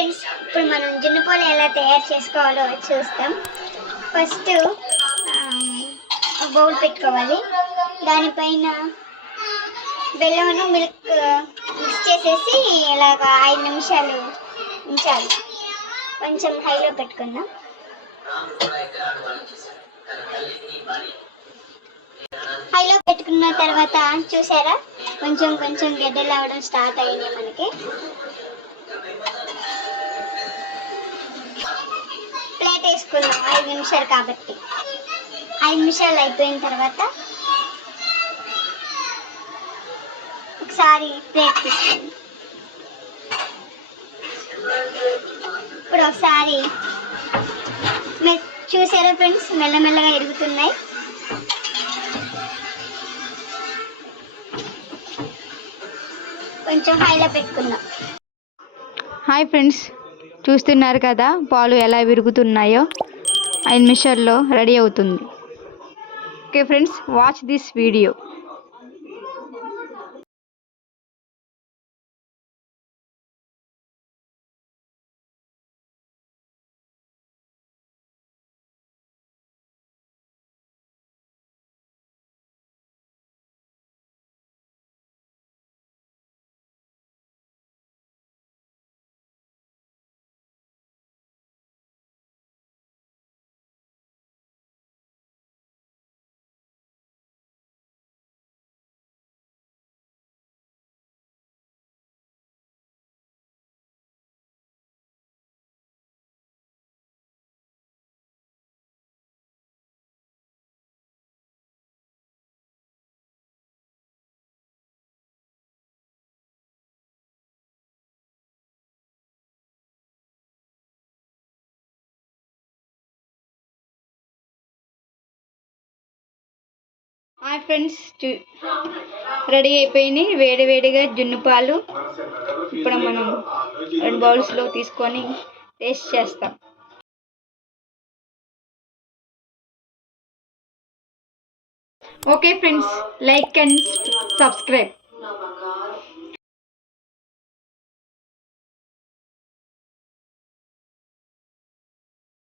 Friends ఇప్పుడు మనం జున్నుపోలు ఎలా తయారు చేసుకోవాలో చూస్తాం. ఫస్ట్ బౌల్ పెట్టుకోవాలి. దానిపైన బెల్లమును మిల్క్ మిక్స్ చేసేసి ఇలాగ ఐదు నిమిషాలు ఉంచాలి. కొంచెం హైలో పెట్టుకుందాం. హైలో పెట్టుకున్న తర్వాత చూసారా? కొంచెం కొంచెం గడ్డలు అవడం స్టార్ట్ అయింది మనకి. ప్లేట్ ఐదు నిమిషాలు కాబట్టి. ఐదు నిమిషాలు అయిపోయిన తర్వాత ఒకసారి ప్లేట్ ఇప్పుడు ఒకసారి చూసారా ఫ్రెండ్స్ మెల్లమెల్లగా ఎరుగుతున్నాయి. కొంచెం హైలో పెట్టుకుందాం. హాయ్ ఫ్రెండ్స్ చూస్తున్నారు కదా పాలు ఎలా విరుగుతున్నాయో. ఐదు నిమిషాల్లో రెడీ అవుతుంది. Okay friends watch this video. Hi friends ready అయిపోయినాయి వేడి వేడిగా జున్ను పాలు ఇప్పుడు మనం రెండు బౌల్స్లో తీసుకొని టేస్ట్ చేస్తాం. Okay friends like and subscribe.